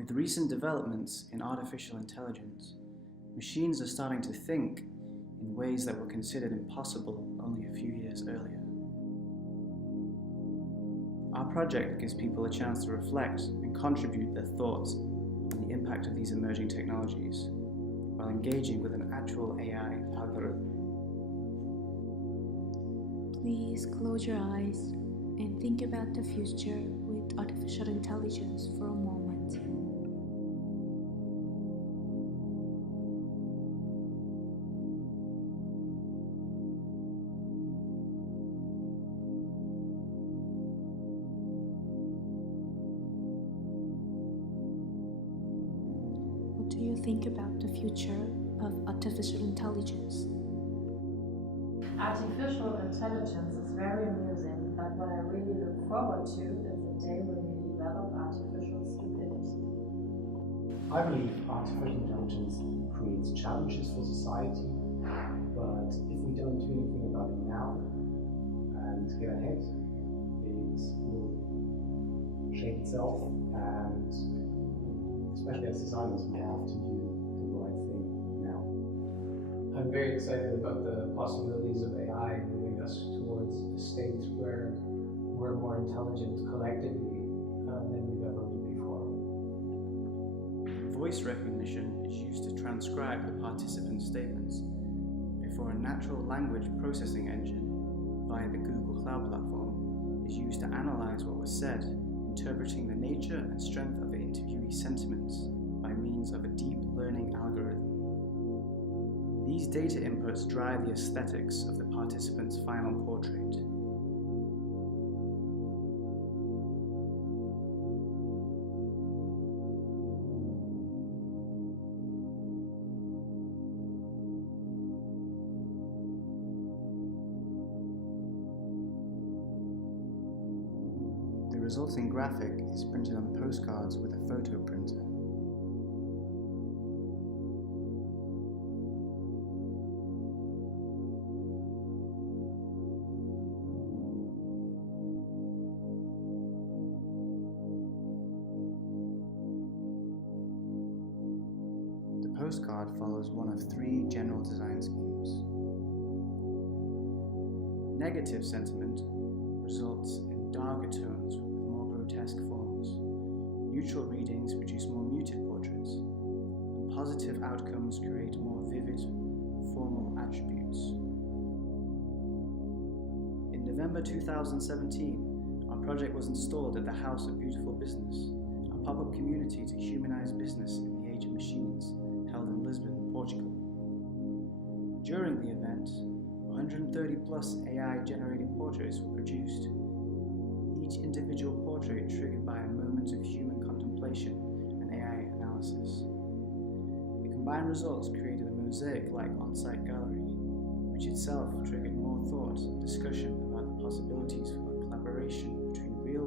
With recent developments in artificial intelligence, machines are starting to think in ways that were considered impossible only a few years earlier. Our project gives people a chance to reflect and contribute their thoughts on the impact of these emerging technologies while engaging with an actual AI algorithm. Please close your eyes and think about the future with artificial intelligence for a moment. What do you think about the future of artificial intelligence? Artificial intelligence is very amusing, but what I really look forward to is the day when we develop artificial stupidity. I believe artificial intelligence creates challenges for society, but if we don't do anything about it now and get ahead, it will shape itself, and especially as designers, we have to do the right thing now. I'm very excited about the possibilities of AI moving us towards a state where we're more intelligent collectively than we've ever been before. Voice recognition is used to transcribe the participants' statements before a natural language processing engine via the Google Cloud Platform is used to analyze what was said, interpreting the nature and strength of the interviewee's sentiments by means of a deep learning algorithm. These data inputs drive the aesthetics of the participant's final portrait. The resulting graphic is printed on postcards with a photo printer. The postcard follows one of three general design schemes. Negative sentiment results in darker tones with more grotesque forms. Neutral readings produce more muted portraits, and positive outcomes create more vivid, formal attributes. In November 2017, our project was installed at the House of Beautiful Business, a pop-up community to humanize business in the age of machines, held in Lisbon, Portugal. During the event, 130 plus AI-generated portraits were produced, each individual portrait triggered by a moment of human contemplation and AI analysis. The combined results created a mosaic-like on-site gallery, which itself triggered more thought and discussion about the possibilities for collaboration between real